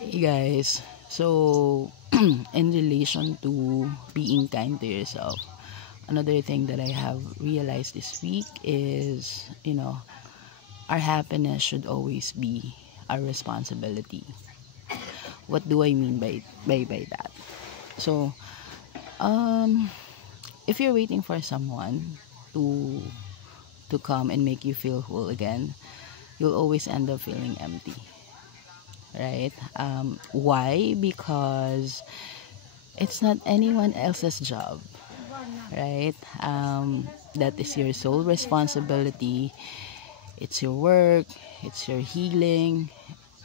Hey guys, so in relation to being kind to yourself, another thing that I have realized this week is, our happiness should always be our responsibility. What do I mean by that? So, um, if you're waiting for someone to to come and make you feel whole again, you'll always end up feeling empty, right? Why? Because it's not anyone else's job, right? That is your sole responsibility. It's your work, it's your healing,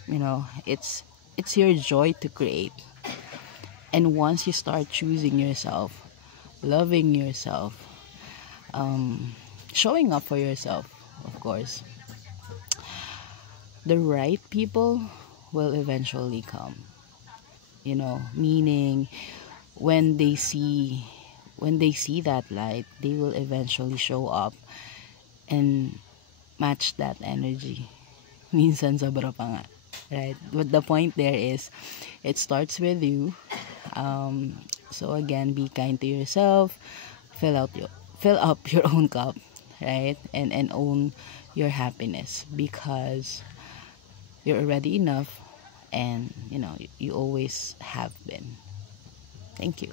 it's your joy to create. And once you start choosing yourself, loving yourself, showing up for yourself, of course, the right people will eventually come. Meaning when they see that light, they will eventually show up and match that energy. Minsan sobra pa nga, right? But the point there is, it starts with you. So again, be kind to yourself. Fill up your own cup, right? And own your happiness, because you're already enough, and you always have been. Thank you.